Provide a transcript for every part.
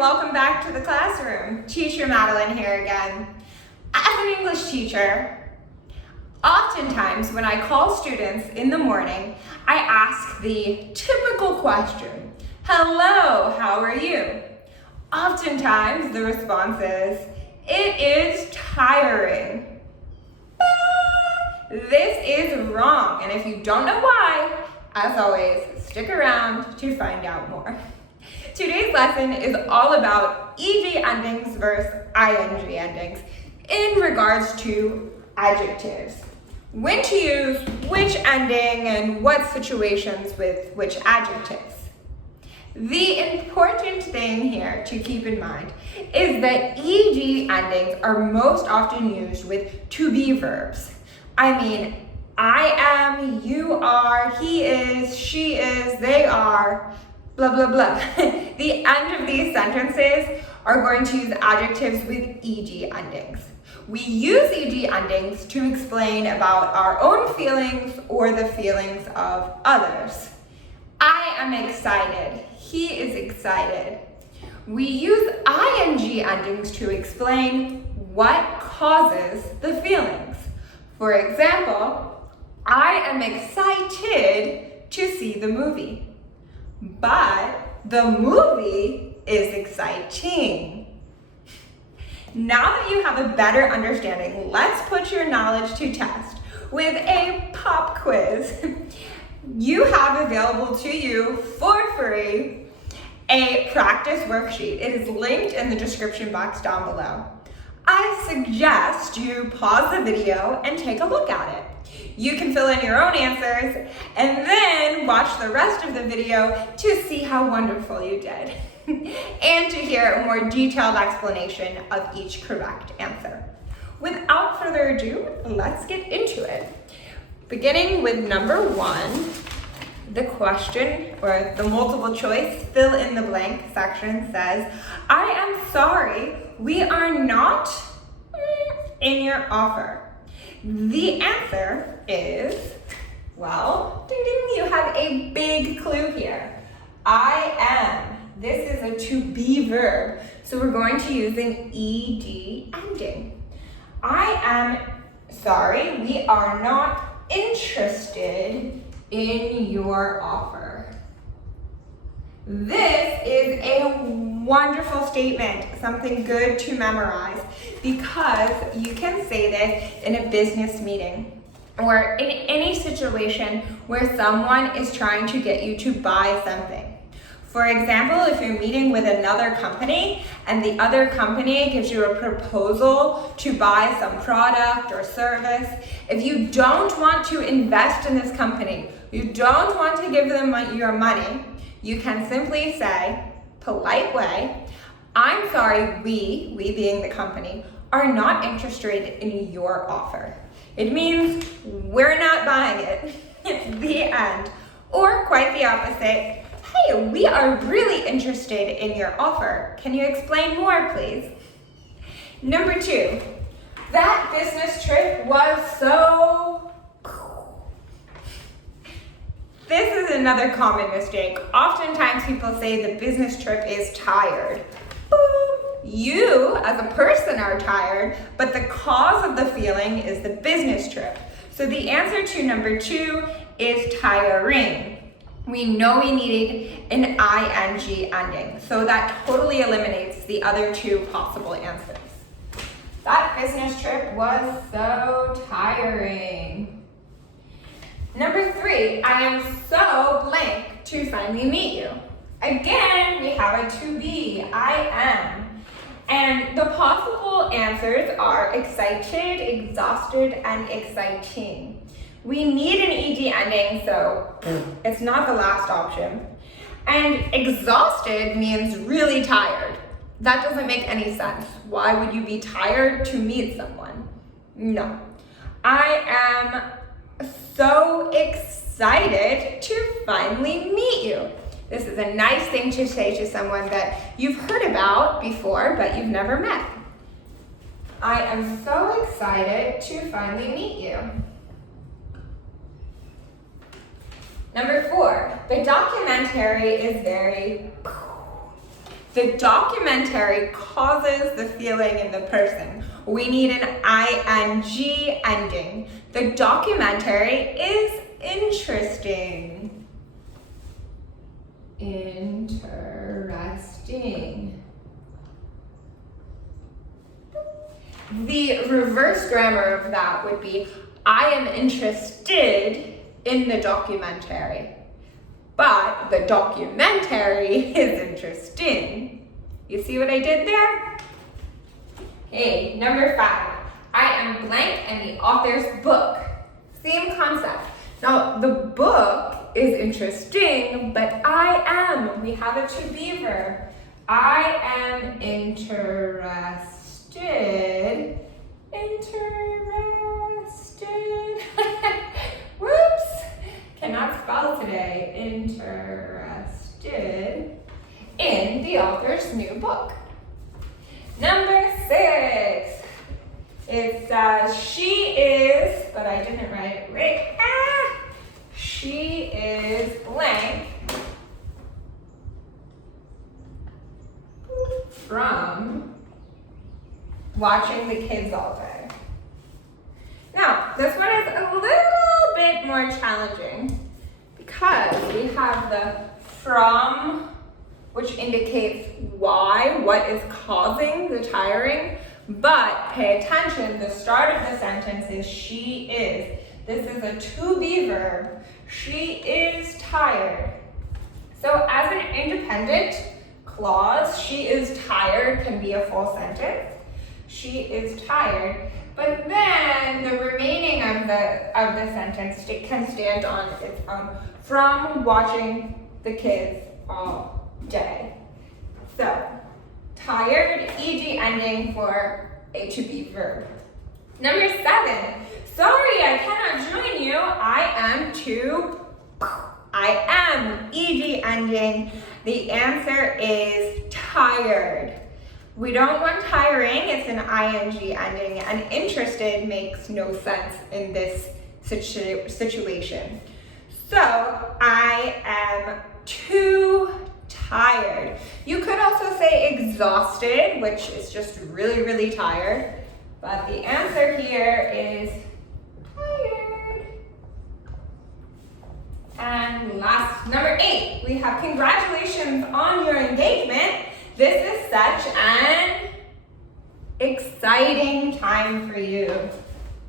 welcome back to the classroom. Teacher Madeline here again. As an English teacher, oftentimes when I call students in the morning, I ask the typical question, hello, how are you? Oftentimes the response is, it is tiring. This is wrong, and if you don't know why, as always, stick around to find out more. Today's lesson is all about ed endings versus ing endings in regards to adjectives. When to use which ending and what situations with which adjectives. The important thing here to keep in mind is that ed endings are most often used with to-be verbs. I mean, I am, you are, he is, she is, they are, blah, blah, blah. The end of these sentences are going to use adjectives with ed endings. We use ed endings to explain about our own feelings or the feelings of others. I am excited. He is excited. We use ing endings to explain what causes the feelings. For example, I am excited to see the movie. But the movie is exciting. Now that you have a better understanding, let's put your knowledge to test with a pop quiz. You have available to you for free a practice worksheet. It is linked in the description box down below. I suggest you pause the video and take a look at it. You can fill in your own answers and then watch the rest of the video to see how wonderful you did and to hear a more detailed explanation of each correct answer. Without further ado, let's get into it. Beginning with number 1, the question or the multiple choice fill in the blank section says, I am sorry, we are not in your offer. The answer is, well, ding ding, you have a big clue here. I am. This is a to-be verb, so we're going to use an ed ending. I am sorry, we are not interested in your offer. This is a wonderful statement, something good to memorize, because you can say this in a business meeting or in any situation where someone is trying to get you to buy something. For example, if you're meeting with another company and the other company gives you a proposal to buy some product or service, if you don't want to invest in this company, you don't want to give them your money, you can simply say, polite way, I'm sorry, we being the company, are not interested in your offer. It means we're not buying it. It's the end. Or quite the opposite, hey, we are really interested in your offer. Can you explain more, please? Number 2, that business trip was so cool. This is another common mistake. Oftentimes people say the business trip is tired. You, as a person, are tired, but the cause of the feeling is the business trip. So the answer to number 2 is tiring. We know we needed an ing ending, so that totally eliminates the other 2 possible answers. That business trip was so tiring. Number 3, I am so blank to finally meet you. Again, we have a to be, I am. And the possible answers are excited, exhausted, and exciting. We need an ed ending, so it's not the last option. And exhausted means really tired. That doesn't make any sense. Why would you be tired to meet someone? No. I am so excited to finally meet you. This is a nice thing to say to someone that you've heard about before, but you've never met. I am so excited to finally meet you. Number 4, the documentary is very cool. The documentary causes the feeling in the person. We need an ing ending. The documentary is interesting. Interesting. The reverse grammar of that would be, I am interested in the documentary. But the documentary is interesting. You see what I did there? Okay, number 5. I am blank and the author's book. Same concept. Now, the book is interesting, but I am. We have a to-be verb. I am interested. Whoops. Cannot spell today. Interested in the author's new book. Number 6. It says she is, but I didn't write it right. She is blank from watching the kids all day. Now, this one is a little bit more challenging because we have the from, which indicates why, what is causing the tiring, but pay attention, the start of the sentence is she is. This is a to-be verb. She is tired. So as an independent clause, she is tired can be a full sentence. She is tired. But then the remaining of the sentence can stand on its own. From watching the kids all day. So, tired, ed ending for a to-be verb. Number 7. Sorry, I cannot join you. I am ed ending. The answer is tired. We don't want tiring, it's an ing ending, and interested makes no sense in this situation. So, I am too tired. You could also say exhausted, which is just really, really tired, but the answer here is tired. And last, number 8, we have congratulations on your engagement. This is such an exciting time for you.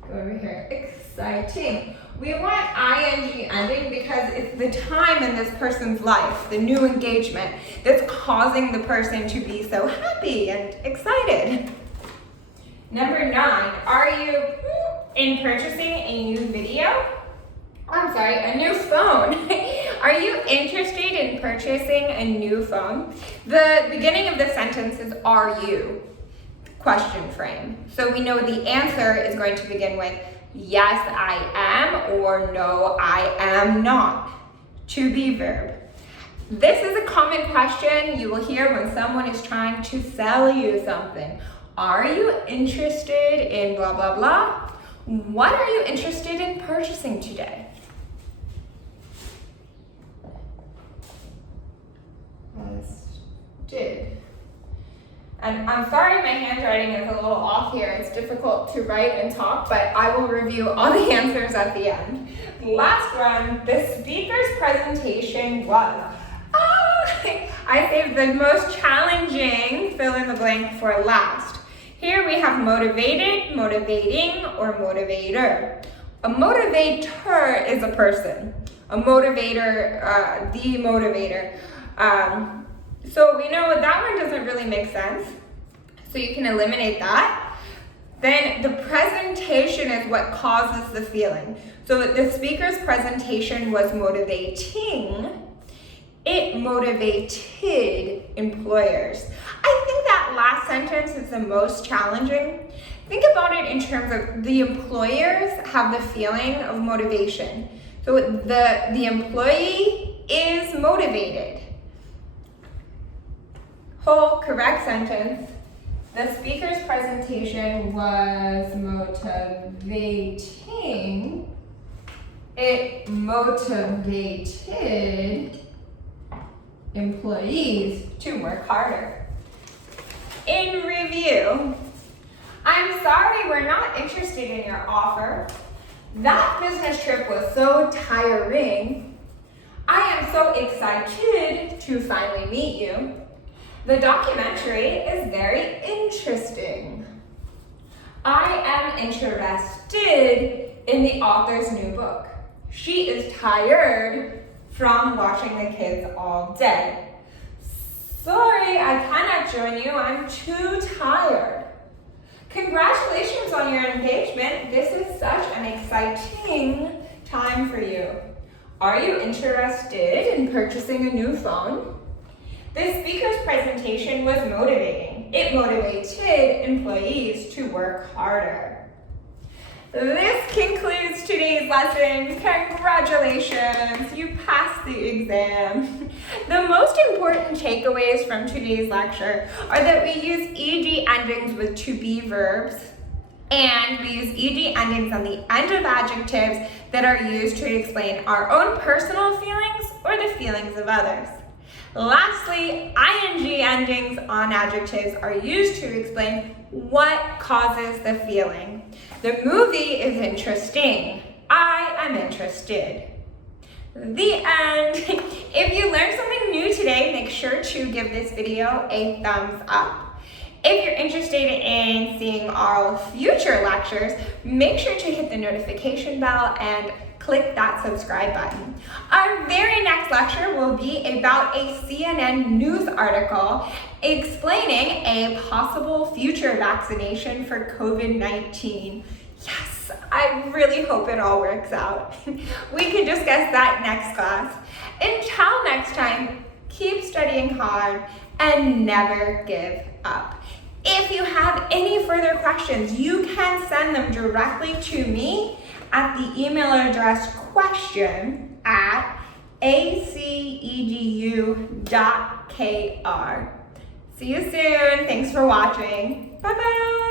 Go over here. Exciting. We want ing ending because it's the time in this person's life, the new engagement, that's causing the person to be so happy and excited. Number 9, are you in purchasing a new video? A new phone. Are you interested in purchasing a new phone? The beginning of the sentence is are you? Question frame. So we know the answer is going to begin with yes, I am, or no, I am not. To be verb. This is a common question you will hear when someone is trying to sell you something. Are you interested in blah, blah, blah? What are you interested in purchasing today? Did. And I'm sorry my handwriting is a little off here. It's difficult to write and talk, but I will review all the answers at the end. Last one, the speaker's presentation was. I saved the most challenging fill in the blank for last. Here we have motivated, motivating, or motivator. A motivator is a person. A motivator, the motivator. So we know that one doesn't really make sense. So you can eliminate that. Then the presentation is what causes the feeling. So the speaker's presentation was motivating. It motivated employers. I think that last sentence is the most challenging. Think about it in terms of the employers have the feeling of motivation. So the employee is motivated. Whole correct sentence. The speaker's presentation was motivating. It motivated employees to work harder. In review, I'm sorry we're not interested in your offer. That business trip was so tiring. I am so excited to finally meet you. The documentary is very interesting. I am interested in the author's new book. She is tired from watching the kids all day. Sorry, I cannot join you. I'm too tired. Congratulations on your engagement. This is such an exciting time for you. Are you interested in purchasing a new phone? The speaker's presentation was motivating. It motivated employees to work harder. This concludes today's lesson. Congratulations, you passed the exam. The most important takeaways from today's lecture are that we use ed endings with to be verbs, and we use ed endings on the end of adjectives that are used to explain our own personal feelings or the feelings of others. Lastly, ing endings on adjectives are used to explain what causes the feeling. The movie is interesting. I am interested. The end. If you learned something new today, make sure to give this video a thumbs up. If you're interested in seeing our future lectures, make sure to hit the notification bell and click that subscribe button. Our very next lecture will be about a CNN news article explaining a possible future vaccination for COVID-19. Yes, I really hope it all works out. We can discuss that next class. Until next time, keep studying hard and never give up. If you have any further questions, you can send them directly to me at the email address question@acedu.kr. See you soon. Thanks for watching. Bye-bye.